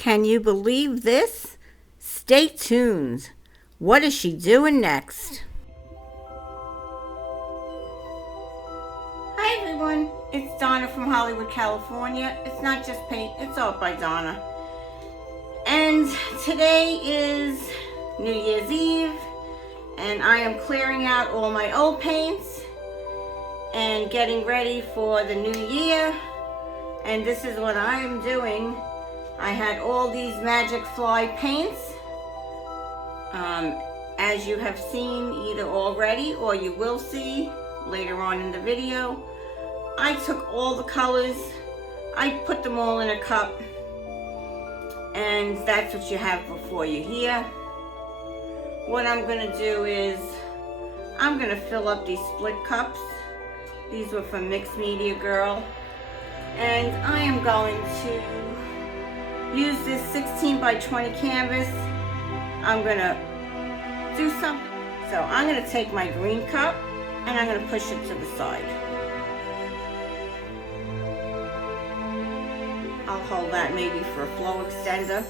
Can you believe this? Stay tuned. What is she doing next? Hi everyone, it's Donna from Hollywood, California. It's not just paint, it's art by Donna. And today is New Year's Eve, and I am clearing out all my old paints and getting ready for the new year. And this is what I am doing. I had all these Magicfly paints, as you have seen either already or you will see later on in the video. I took all the colors, I put them all in a cup, and that's what you have before you here. What I'm gonna do is I'm gonna fill up these split cups. These were from Mixed Media Girl, and I am going to use this 16 by 20 canvas. I'm gonna do something. So I'm gonna take my green cup and I'm gonna push it to the side. I'll hold that maybe for a flow extender.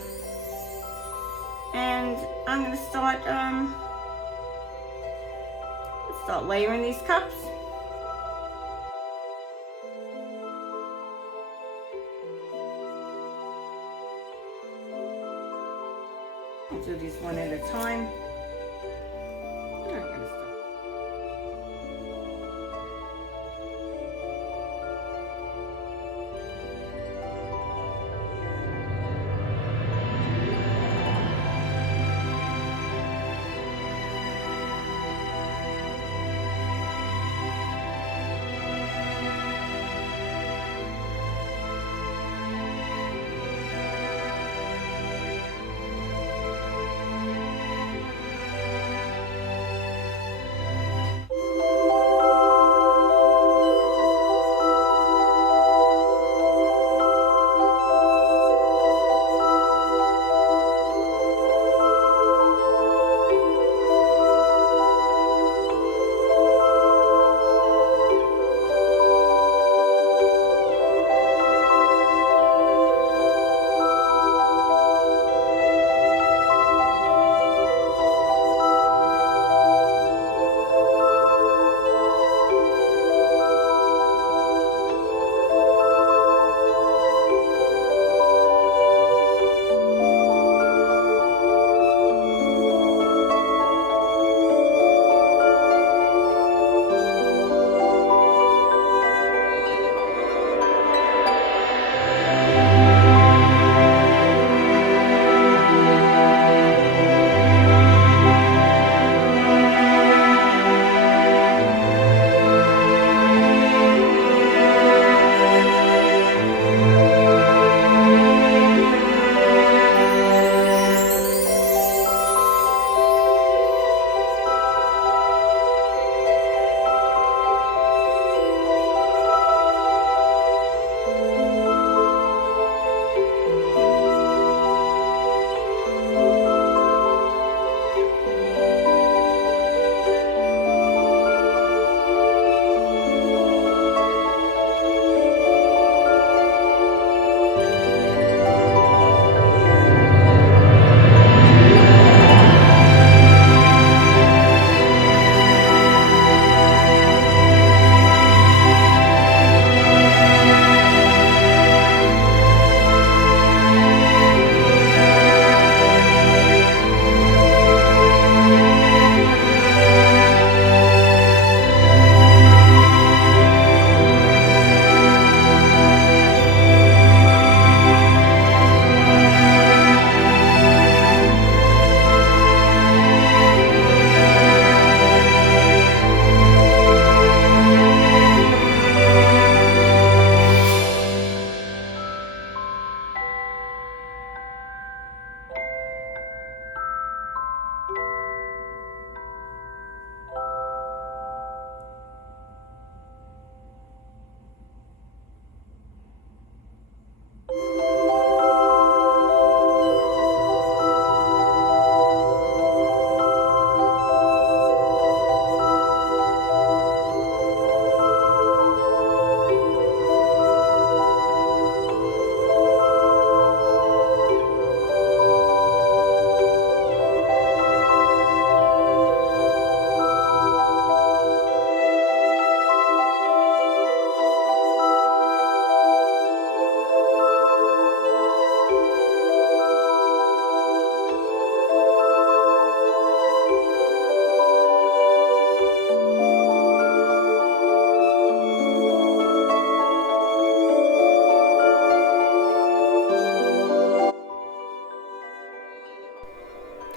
And I'm gonna start layering these cups. I'll do these one at a time.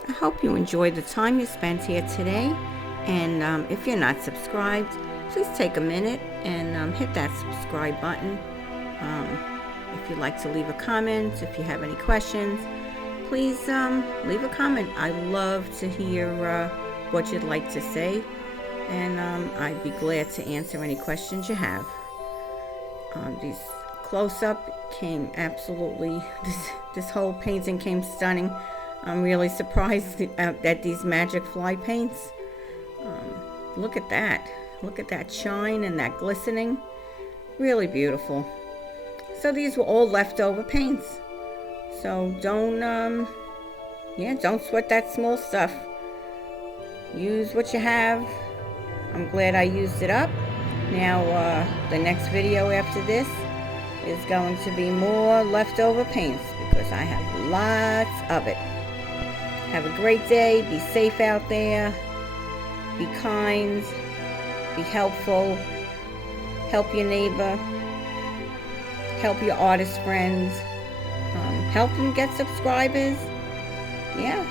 I hope you enjoyed the time you spent here today. And if you're not subscribed, please take a minute and hit that subscribe button. If you'd like to leave a comment, if you have any questions, please leave a comment. I love to hear what you'd like to say, and I'd be glad to answer any questions you have. These close-up came absolutely, this whole painting came stunning. I'm really surprised at these Magicfly paints. Look at that. Look at that shine and that glistening. Really beautiful. So these were all leftover paints. So don't sweat that small stuff. Use what you have. I'm glad I used it up. Now the next video after this is going to be more leftover paints because I have lots of it. Have a great day. Be safe out there. Be kind. Be helpful. Help your neighbor. Help your artist friends. Help them get subscribers. Yeah.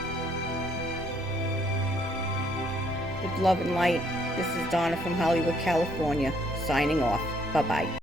With love and light, this is Donna from Hollywood, California, signing off. Bye-bye.